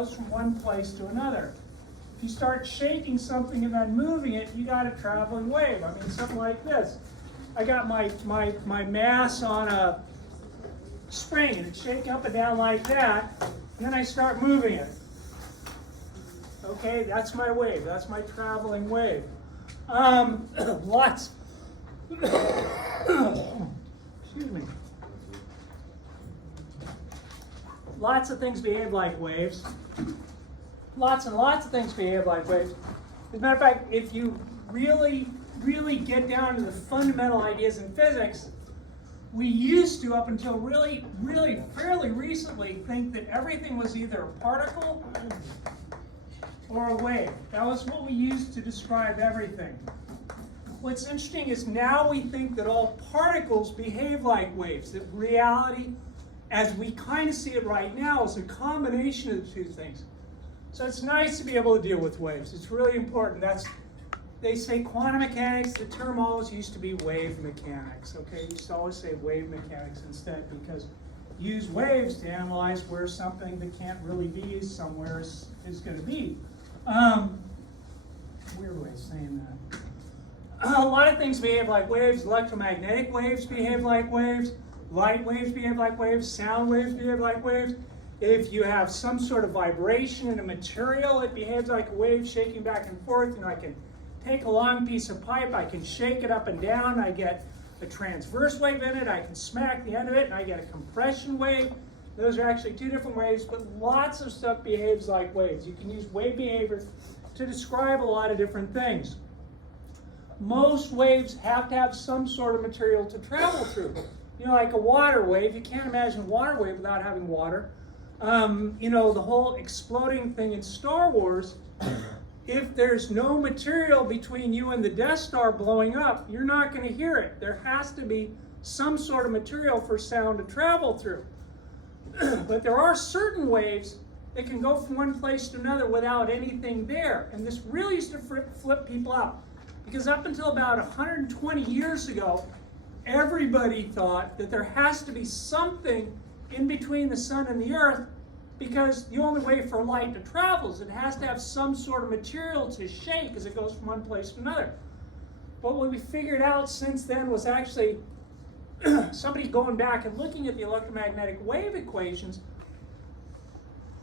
goes from one place to another. If you start shaking something and then moving it, you got a traveling wave. I mean, something like this. I got my mass on a spring, and it's shaking up and down like that, and then I start moving it. Okay, that's my wave. That's my traveling wave. Lots. Excuse me. Lots of things behave like waves. Lots and lots of things behave like waves. As a matter of fact, if you really get down to the fundamental ideas in physics, we used to, up until really fairly recently, think that everything was either a particle or a wave. That was what we used to describe everything. What's interesting is now we think that all particles behave like waves, that reality, as we kind of see it right now, is a combination of the two things. So it's nice to be able to deal with waves. It's really important. They say quantum mechanics, the term always used to be wave mechanics, okay? You used to always say wave mechanics instead, because you use waves to analyze where something that can't really be somewhere is going to be. Weird way of saying that. A lot of things behave like waves. Electromagnetic waves behave like waves. Light waves behave like waves. Sound waves behave like waves. If you have some sort of vibration in a material, it behaves like a wave shaking back and forth. You know, I can take a long piece of pipe, I can shake it up and down, I get a transverse wave in it, I can smack the end of it, and I get a compression wave. Those are actually two different waves, but lots of stuff behaves like waves. You can use wave behavior to describe a lot of different things. Most waves have to have some sort of material to travel through. You know, like a water wave, you can't imagine a water wave without having water. You know, the whole exploding thing in Star Wars, if there's no material between you and the Death Star blowing up, you're not going to hear it. There has to be some sort of material for sound to travel through. But there are certain waves that can go from one place to another without anything there. And this really used to flip people out. Because up until about 120 years ago, everybody thought that there has to be something in between the sun and the earth, because the only way for light to travel is it has to have some sort of material to shake as it goes from one place to another. But what we figured out since then was actually somebody going back and looking at the electromagnetic wave equations.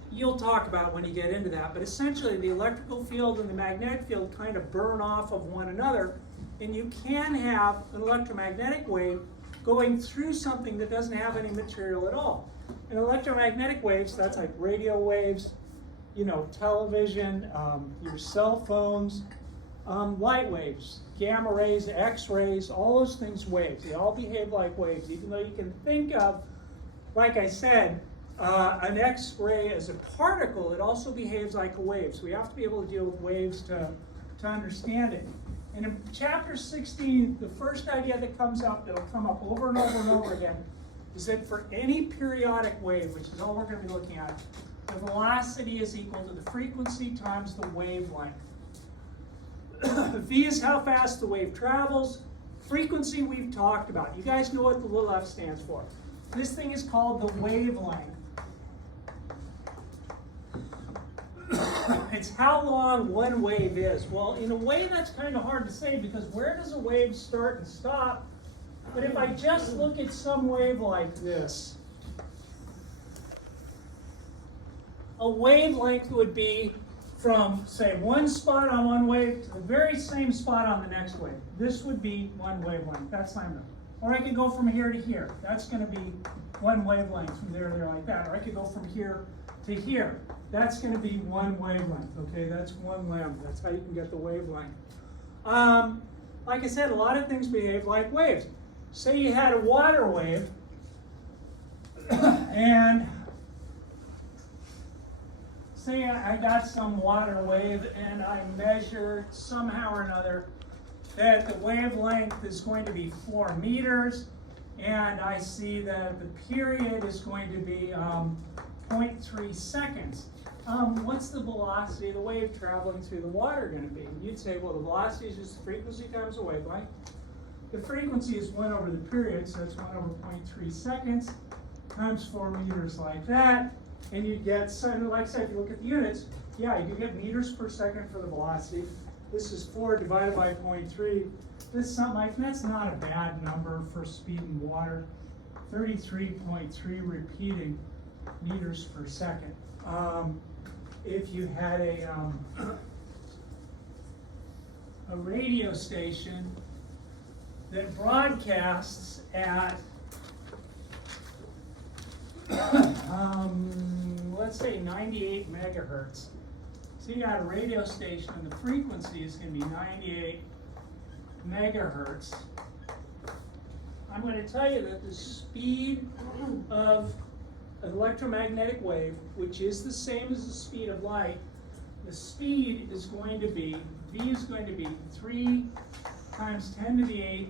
You'll talk about when you get into that, but essentially the electrical field and the magnetic field kind of burn off of one another, and you can have an electromagnetic wave going through something that doesn't have any material at all. And electromagnetic waves, that's like radio waves, you know, television, your cell phones, light waves, gamma rays, X-rays, all those things waves. They all behave like waves, even though you can think of, like I said, an X-ray as a particle. It also behaves like a wave. So we have to be able to deal with waves to understand it. And in chapter 16, the first idea that comes up, that'll come up over and over and over again, is that for any periodic wave, which is all we're going to be looking at, the velocity is equal to the frequency times the wavelength. V is how fast the wave travels. Frequency we've talked about. You guys know what the little f stands for. This thing is called the wavelength. It's how long one wave is. Well, in a way that's kind of hard to say, because where does a wave start and stop? But if I just look at some wave like this, a wavelength would be from, say, one spot on one wave to the very same spot on the next wave. This would be one wavelength. That's time. Or I could go from here to here. That's going to be one wavelength from there to there like that. Or I could go from here to here. That's going to be one wavelength. Okay, that's one lambda. That's how you can get the wavelength. Like I said, a lot of things behave like waves. Say you had a water wave, and say I got some water wave, and I measured somehow or another that the wavelength is going to be 4 meters, and I see that the period is going to be 0.3 seconds. What's the velocity of the wave traveling through the water going to be? And you'd say, well, the velocity is just the frequency times the wavelength. The frequency is 1 over the period, so it's 1 over 0.3 seconds times 4 meters like that. and you get something like, say, if you look at the units, yeah, you get meters per second for the velocity. This is 4 divided by 0.3. This is something like, that's not a bad number for speed in water. 33.3 repeating meters per second. If you had a radio station that broadcasts at let's say 98 megahertz. So you got a radio station and the frequency is going to be 98 megahertz. I'm going to tell you that the speed of an electromagnetic wave, which is the same as the speed of light, the speed is going to be, V is going to be 3 times 10 to the 8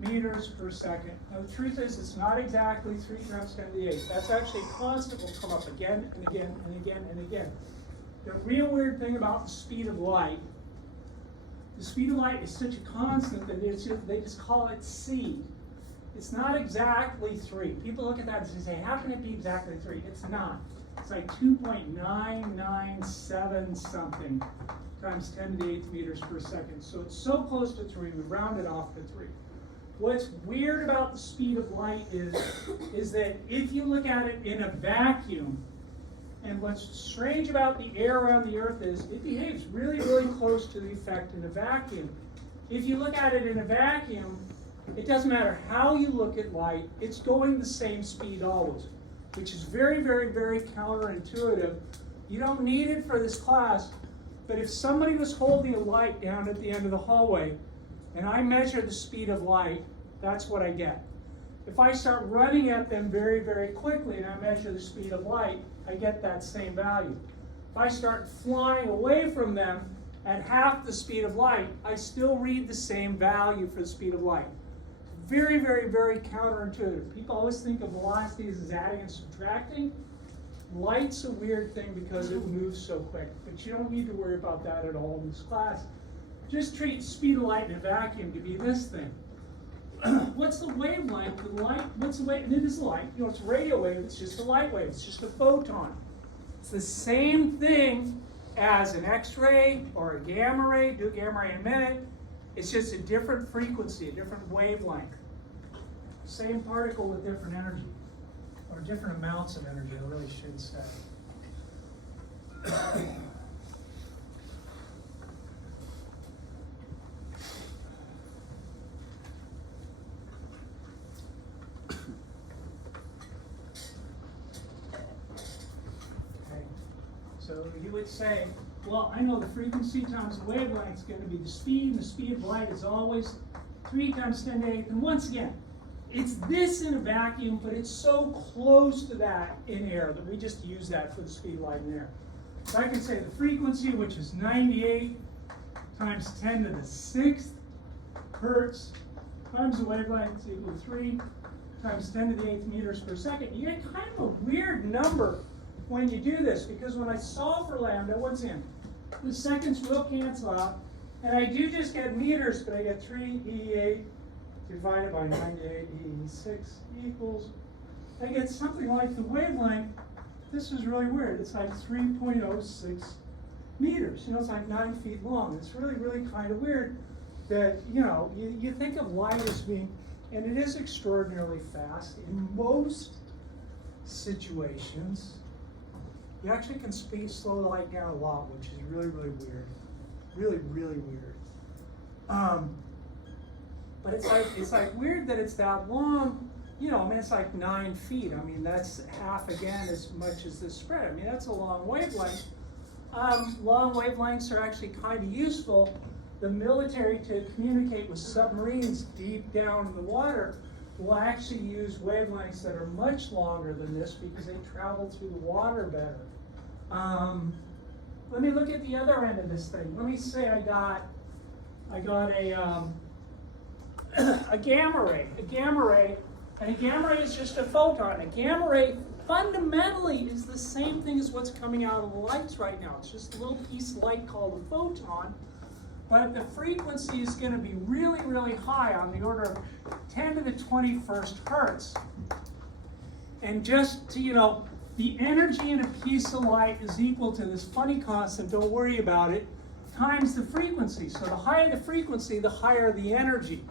meters per second. Now the truth is, it's not exactly 3 times 10 to the 8. That's actually a constant will come up again and again and again and again. The real weird thing about the speed of light is such a constant that they just call it c. It's not exactly 3. People look at that and say, how can it be exactly 3? It's not. It's like 2.997 something times 10 to the 8th meters per second. So it's so close to 3, we round it off to 3. What's weird about the speed of light is that if you look at it in a vacuum, and what's strange about the air around the Earth is it behaves really, really close to the effect in a vacuum. If you look at it in a vacuum, it doesn't matter how you look at light, it's going the same speed always, which is very, very, very counterintuitive. You don't need it for this class, but if somebody was holding a light down at the end of the hallway, and I measure the speed of light, that's what I get. If I start running at them very, very quickly and I measure the speed of light, I get that same value. If I start flying away from them at half the speed of light, I still read the same value for the speed of light. Very, very, very counterintuitive. People always think of velocities as adding and subtracting. Light's a weird thing because it moves so quick, but you don't need to worry about that at all in this class. Just treat the speed of light in a vacuum to be this thing. What's the wavelength of light? What's the wave? It is light. You know, it's a radio wave. It's just a light wave. It's just a photon. It's the same thing as an X-ray or a gamma ray. Do a gamma ray in a minute. It's just a different frequency, a different wavelength. Same particle with different energy, or different amounts of energy. I really should say. So you would say, well, I know the frequency times the wavelength is going to be the speed, and the speed of light is always 3 times 10 to the 8th. And once again, it's this in a vacuum, but it's so close to that in air that we just use that for the speed of light in air. So I can say the frequency, which is 98 times 10 to the 6th hertz, times the wavelength is equal to 3 times 10 to the 8th meters per second. You get kind of a weird number when you do this, because when I solve for lambda, once again, the seconds will cancel out, and I do just get meters, but I get 3e8 divided by 98 e6 equals, I get something like the wavelength. This is really weird. It's like 3.06 meters. You know, it's like 9 feet long. It's really, really kind of weird that, you know, you think of light as being, and it is extraordinarily fast. In most situations, you actually can slow the light down a lot, which is really, really weird. Really, really weird. But it's like weird that it's that long. You know, I mean, it's like 9 feet. I mean, that's half again as much as this spread. I mean, that's a long wavelength. Long wavelengths are actually kind of useful. The military, to communicate with submarines deep down in the water, will actually use wavelengths that are much longer than this because they travel through the water better. Let me look at the other end of this thing. Let me say I got a gamma ray. A gamma ray, and a gamma ray is just a photon. A gamma ray fundamentally is the same thing as what's coming out of the lights right now. It's just a little piece of light called a photon. But the frequency is going to be really, really high, on the order of 10 to the 21st hertz. And just to, you know, the energy in a piece of light is equal to this funny constant, don't worry about it, times the frequency. So the higher the frequency, the higher the energy.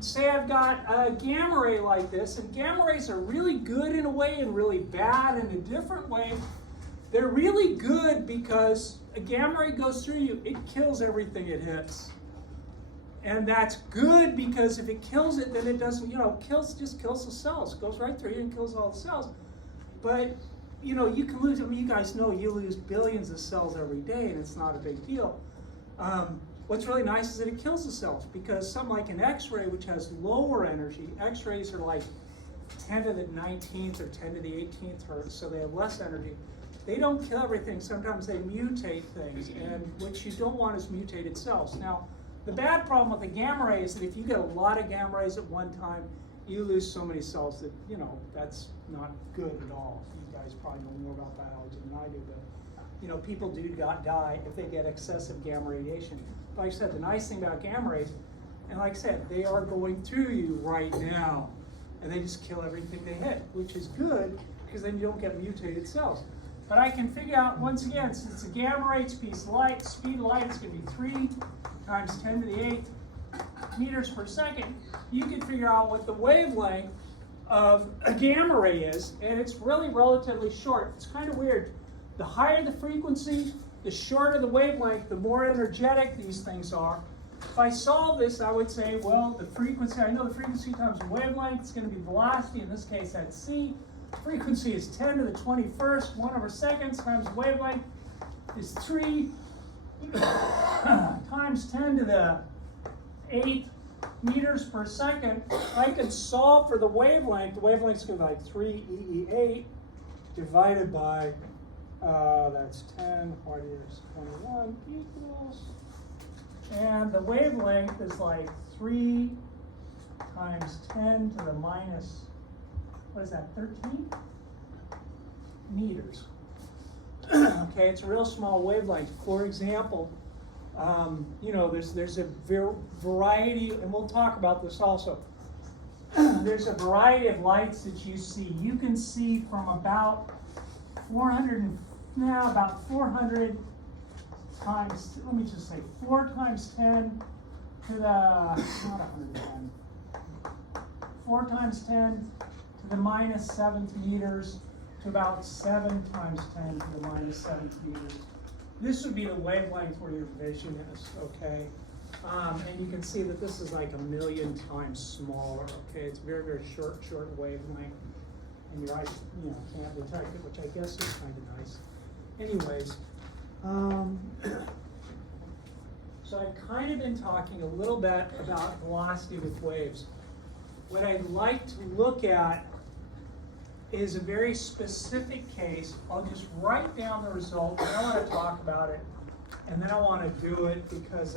Say I've got a gamma ray like this, and gamma rays are really good in a way and really bad in a different way. They're really good because a gamma ray goes through you, it kills everything it hits. And that's good because if it kills it, then it doesn't, just kills the cells. It goes right through you and kills all the cells. But, you can lose, you guys know you lose billions of cells every day and it's not a big deal. What's really nice is that it kills the cells because something like an X-ray, which has lower energy, X-rays are like 10 to the 19th or 10 to the 18th hertz, so they have less energy. They don't kill everything. Sometimes they mutate things, and what you don't want is mutated cells. Now, the bad problem with the gamma ray is that if you get a lot of gamma rays at one time, you lose so many cells that, that's not good at all. You guys probably know more about biology than I do, but, people do die if they get excessive gamma radiation. Like I said, the nice thing about gamma rays, and like I said, they are going through you right now, and they just kill everything they hit, which is good, because then you don't get mutated cells. But I can figure out, once again, since it's a gamma ray, it's a piece of light, speed of light is going to be 3 times 10 to the 8th meters per second. You can figure out what the wavelength of a gamma ray is, and it's really relatively short. It's kind of weird. The higher the frequency, the shorter the wavelength, the more energetic these things are. If I solve this, I would say, well, the frequency, I know the frequency times the wavelength is going to be velocity. In this case, that's c. Frequency is 10 to the 21st, 1 over seconds times the wavelength is 3 times 10 to the 8th meters per second. I can solve for the wavelength. The wavelength is going to be like 3 EE8 divided by, that's 10, what is 21 equals, and the wavelength is like 3 times 10 to the minus, what is that, 13 meters. Okay, it's a real small wavelength. For example, there's a variety, and we'll talk about this also. There's a variety of lights that you see. You can see from about 400 times, let me just say 4 times 10 to the, not 110, 4 times 10 to the minus 7th meters to about 7 times 10 to the minus 7th meters. This would be the wavelength where your vision is, okay? And you can see that this is like 1,000,000 times smaller, okay? It's very, very short wavelength. And your eyes, can't detect it, which I guess is kind of nice. Anyways, so I've kind of been talking a little bit about velocity with waves. What I'd like to look at is a very specific case. I'll just write down the result, and I want to talk about it, and then I want to do it because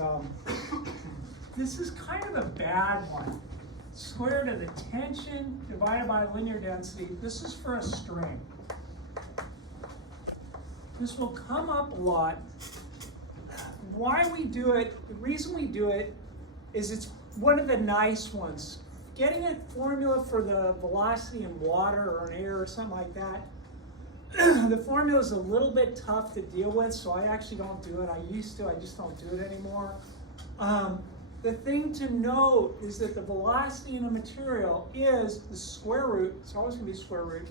this is kind of a bad one. Square root of the tension divided by linear density. This is for a string. This will come up a lot. Why we do it, the reason we do it is it's one of the nice ones. Getting a formula for the velocity in water or in air or something like that, the formula is a little bit tough to deal with, so I actually don't do it. I used to, I just don't do it anymore. The thing to note is that the velocity in a material is the square root, it's always going to be square root,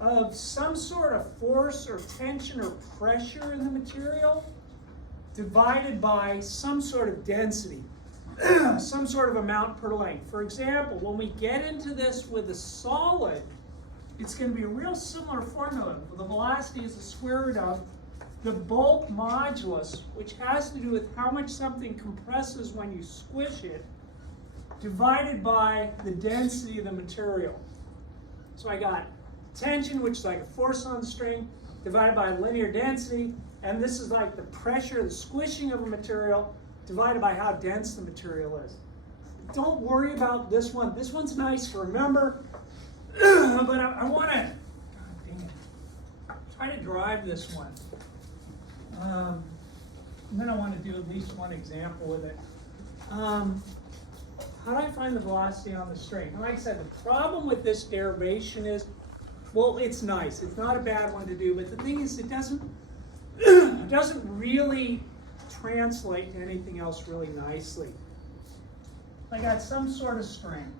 of some sort of force or tension or pressure in the material divided by some sort of density, some sort of amount per length. For example, when we get into this with a solid, it's going to be a real similar formula. The velocity is the square root of the bulk modulus, which has to do with how much something compresses when you squish it, divided by the density of the material. So I got tension, which is like a force on the string, divided by linear density, and this is like the pressure, the squishing of a material, divided by how dense the material is. Don't worry about this one. This one's nice to remember, but I want to, God dang it, try to drive this one. And then I want to do at least one example with it. How do I find the velocity on the string? And like I said, the problem with this derivation is Well, it's nice. It's not a bad one to do, but the thing is, it doesn't it doesn't really translate to anything else really nicely. I got some sort of string.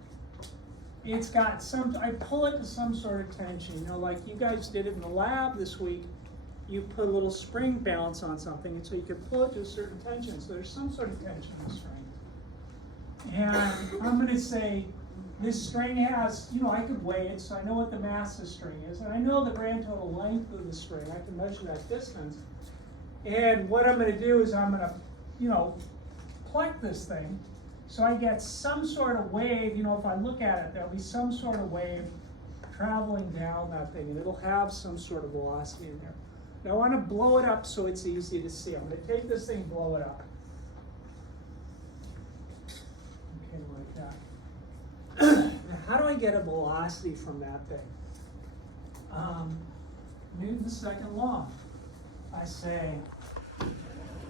It's got some, I pull it to some sort of tension. You know, like you guys did it in the lab this week. You put a little spring balance on something, and so you could pull it to a certain tension. So there's some sort of tension in the string. And I'm going to say this string has, you know, I could weigh it, so I know what the mass of the string is, and I know the grand total length of the string. I can measure that distance. And what I'm going to do is I'm going to, you know, pluck this thing, so I get some sort of wave. You know, if I look at it, there'll be some sort of wave traveling down that thing, and it'll have some sort of velocity in there. Now I want to blow it up so it's easy to see. I'm going to take this thing, blow it up. Okay, like that. Now, how do I get a velocity from that thing? Newton's second law. I say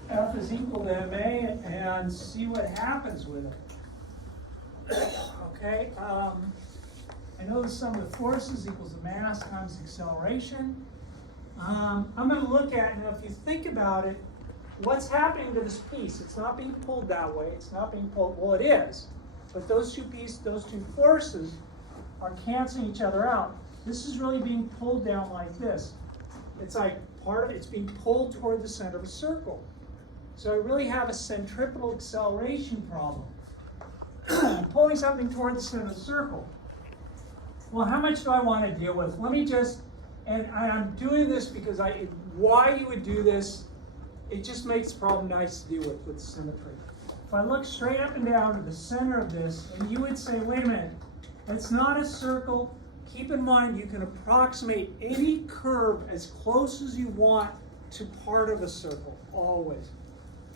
F is equal to ma and see what happens with it. Okay, I know the sum of the forces equals the mass times the acceleration. I'm going to look at, and if you think about it, what's happening to this piece? It's not being pulled that way. It's not being pulled, well, it is. But those two pieces, those two forces are canceling each other out. This is really being pulled down like this. It's like part of it, it's being pulled toward the center of a circle. So I really have a centripetal acceleration problem. I'm pulling something toward the center of the circle. Well, how much do I want to deal with? Let me just, and I'm doing this because why you would do this, it just makes the problem nice to deal with symmetry. If I look straight up and down to the center of this, and you would say, wait a minute, it's not a circle. Keep in mind you can approximate any curve as close as you want to part of a circle, always.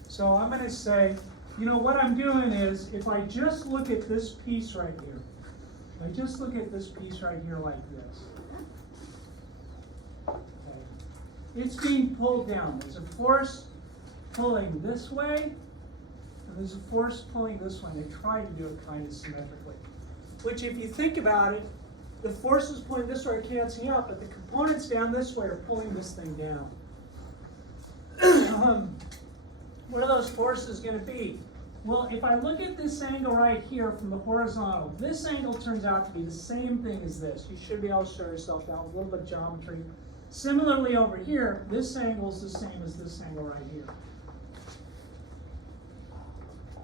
So I'm going to say, you know, what I'm doing is, if I just look at this piece right here, if I just look at this piece right here like this, okay, it's being pulled down. There's a force pulling this way, and there's a force pulling this way. They try to do it kind of symmetrically. Which, if you think about it, the forces pulling this way are canceling out, but the components down this way are pulling this thing down. What are those forces going to be? Well, if I look at this angle right here from the horizontal, this angle turns out to be the same thing as this. You should be able to show yourself that with a little bit of geometry. Similarly over here, this angle is the same as this angle right here.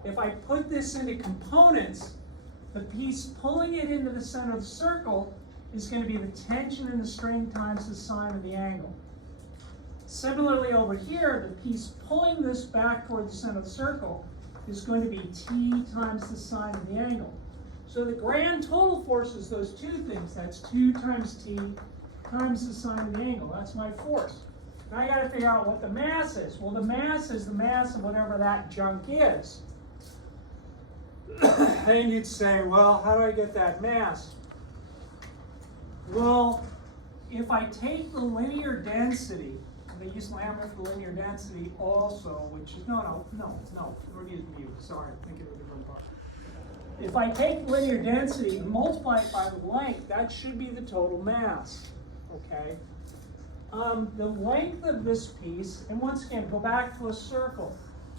If I put this into components, the piece pulling it into the center of the circle is going to be the tension in the string times the sine of the angle. Similarly over here, the piece pulling this back toward the center of the circle is going to be T times the sine of the angle. So the grand total force is those two things. That's 2 times T times the sine of the angle. That's my force. Now I got to figure out what the mass is. Well, the mass is the mass of whatever that junk is. And you'd say, well, how do I get that mass? Well, if I take the linear density, and they use lambda for linear density also, which is, no, we're using mu, sorry, I'm thinking of a different part. If I take linear density and multiply it by the length, that should be the total mass, okay? The length of this piece, and once again, go back to a circle.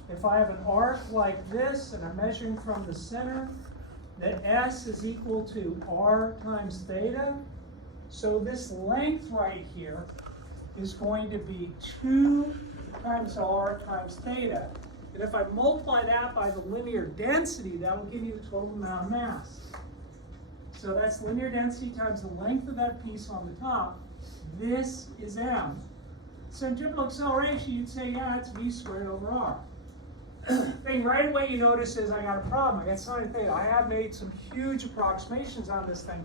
If I have an arc like this, and I'm measuring from the center, the S is equal to R times theta. So this length right here is going to be 2 times R times theta. And if I multiply that by the linear density, that will give you the total amount of mass. So that's linear density times the length of that piece on the top. This is M. Centripetal acceleration, you'd say, yeah, it's V squared over R. Thing right away you notice is I got a problem. I got sine theta. I have made some huge approximations on this thing.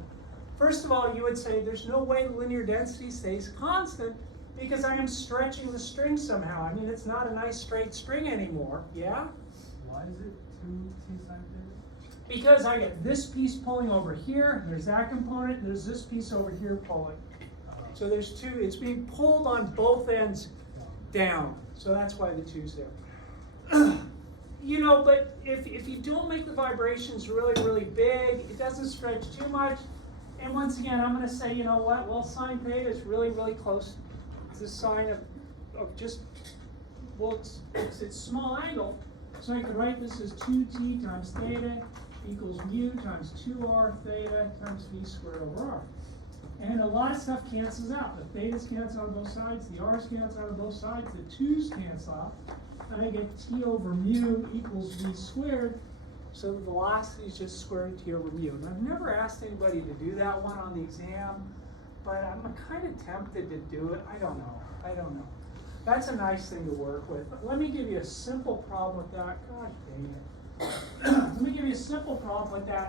First of all, you would say there's no way linear density stays constant because I am stretching the string somehow. I mean, it's not a nice straight string anymore, yeah? Why is it 2T sine theta? Because I get this piece pulling over here, and there's that component, and there's this piece over here pulling. So there's two, it's being pulled on both ends down. So that's why the 2's there. You know, but if you don't make the vibrations really, really big, it doesn't stretch too much, And once again, I'm gonna say, you know what, well, sine theta is really, really close to the sine of just, well, it's small angle. So I could write this as 2t times theta equals mu times 2r theta times v squared over r. And a lot of stuff cancels out. The thetas cancel out on both sides, the r's cancel out on both sides, the 2's cancel out. And I get t over mu equals v squared. So the velocity is just square root t over mu. And I've never asked anybody to do that one on the exam, but I'm kind of tempted to do it. I don't know. That's a nice thing to work with. But let me give you a simple problem with that. God dang it. Let me give you a simple problem with that.